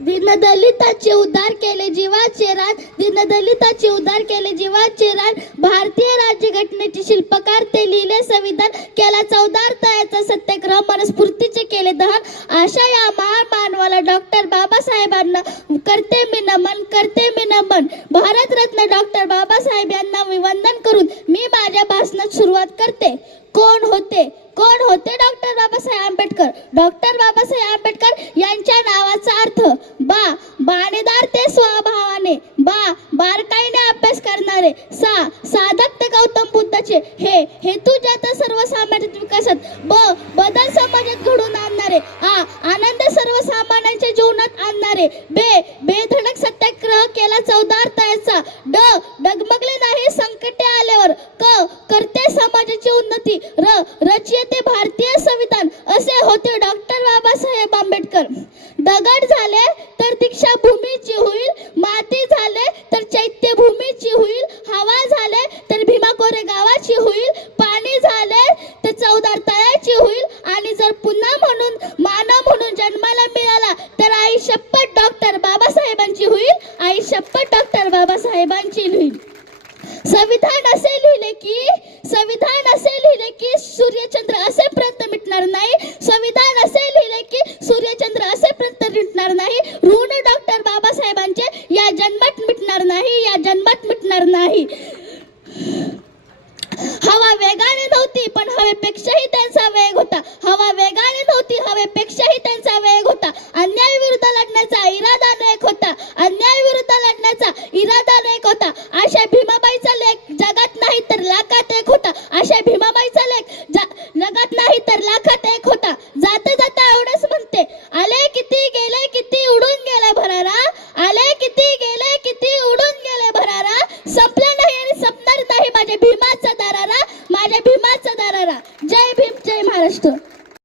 दीनदलिताचे उद्धार केले जीवाचे रान, दीनदलिताचे उद्धार केले जीवाचे रान. भारतीय राज्यघटनेचे शिल्पकार ते लिहिले संविधान, केला चौदार तयाचा सत्याग्रह, मनस्फूर्तीचे केले दहन. अशा या महान मानवाला डॉक्टर बाबासाहेबांना करते मी नमन, करते मी नमन. भारतरत्न डॉक्टर बाबासाहेब यांना मी वंदन करून मी माझ्या भाषणात सुरुवात करते. कोण होते डॉक्टर बाबासाहेब आंबेडकर? डॉक्टर बाबासाहेब आंबेडकर यांच्या नावाचा अर्थ बाणेदार ते स्वभावाने, बारकाईने अभ्यास करणारे, साधक ते गौतम बुद्धाचे हेतू ज्याचा सर्वसामान्य विकासात, बदल समाजात घडवून आणणारे, आनंद सर्वसामान्यांच्या जीवनात आणणारे, बेधडक सत्याग्रह केला चौदार तयाचा, डगमगले नाही संकटे आल्यावर, करते समाजाची उन्नती, रचयिते भारतीय संविधान असे होते डॉक्टर बाबासाहेब आंबेडकर. दगड झाले तर दीक्षा भूमीची होईल, माती झाले तर चैत्य भूमीची होईल, हवा झाले तर भीमा कोरेगावाची होईल, पाणी झाले तर चौदार तळ्याची होईल, आणि जर पुन्हा म्हणून मानव म्हणून जन्माला मिळाला तर आई शपथ डॉक्टर बाबासाहेबांची होईल, आई शपथ डॉक्टर बाबासाहेबांची होईल. संविधान असे लिहिले की सूर्यचंद्र असेपर्यंत मिटणार नाही, संविधान असे लिहिले की सूर्यचंद्र असेपर्यंत मिटणार नाही, ऋण डॉक्टर बाबासाहेबांचे या जन्मात मिटणार नाही, या जन्मात मिटणार नाही. हवा वेगाने नव्हती पण हवेपेक्षाही त्यांचा वेग होता, हवा वेगाने नव्हती हवेपेक्षाही त्यांचा वेग होता. अन्याय विरुद्ध लढण्याचा इरादा नेक होता, अन्याय विरुद्ध लढण्याचा इरादा नेक होता. अशा भीमाबाईचा लेख जगात नाही तर लाखात एक होता, अशा भीमाबाईचा लेख जगात नाही तर लाखात एक होता. जाता जाता एवढंच म्हणते, आले किती गेले किती उडून गेले भरारा, आले किती गेले किती उडून गेले भरारा, संपलं नाही आणि संपणार नाही माझ्या भीमाचा दरारा, माझ्या भीमाचा दरारा. जय भीम, जय महाराष्ट्र.